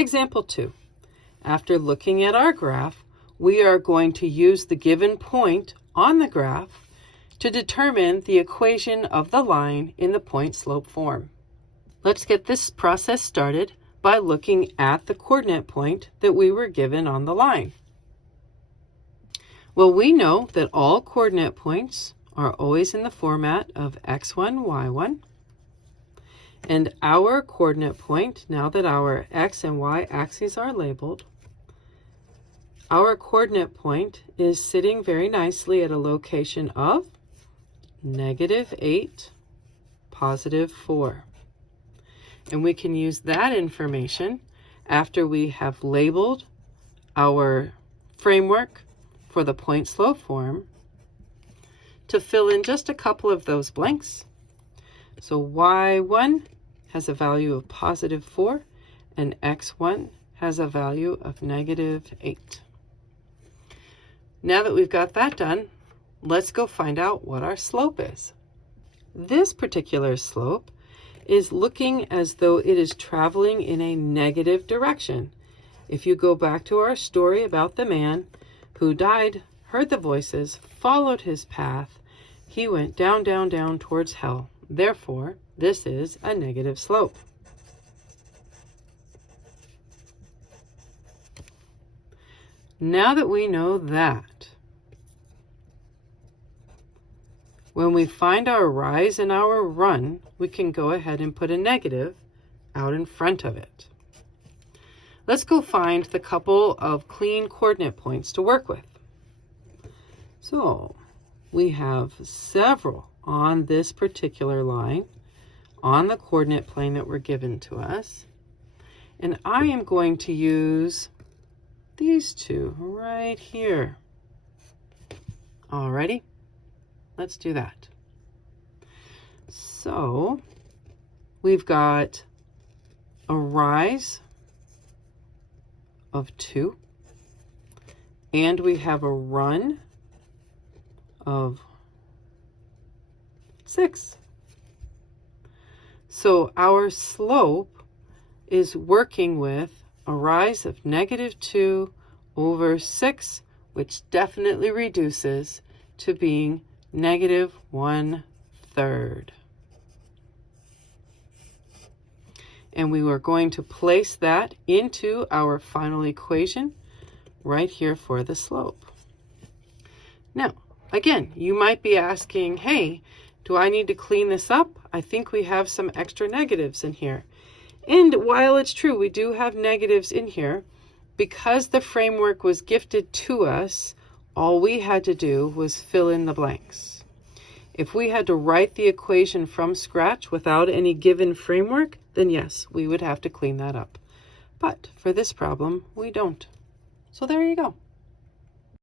Example 2. After looking at our graph, we are going to use the given point on the graph to determine the equation of the line in the point-slope form. Let's get this process started by looking at the coordinate point that we were given on the line. Well, we know that all coordinate points are always in the format of x1, y1. And our coordinate point, now that our x and y axes are labeled, our coordinate point is sitting very nicely at a location of -8, +4. And we can use that information after we have labeled our framework for the point-slope form to fill in just a couple of those blanks. So y1 has a value of +4 and x1 has a value of -8. Now that we've got that done, let's go find out what our slope is. This particular slope is looking as though it is traveling in a negative direction. If you go back to our story about the man who died, heard the voices, followed his path, he went down, down, down towards hell. Therefore, this is a negative slope. Now that we know that, when we find our rise and our run, we can go ahead and put a negative out in front of it. Let's go find the couple of clean coordinate points to work with. So we have several on this particular line, on the coordinate plane that were given to us. And I am going to use these two right here. Alrighty, let's do that. So we've got a rise of 2, and we have a run of 6. So our slope is working with a rise of -2 over 6, which definitely reduces to being -1/3. And we are going to place that into our final equation right here for the slope. Now, again, you might be asking, hey, do I need to clean this up? I think we have some extra negatives in here. And while it's true, we do have negatives in here, because the framework was gifted to us, all we had to do was fill in the blanks. If we had to write the equation from scratch without any given framework, then yes, we would have to clean that up. But for this problem, we don't. So there you go.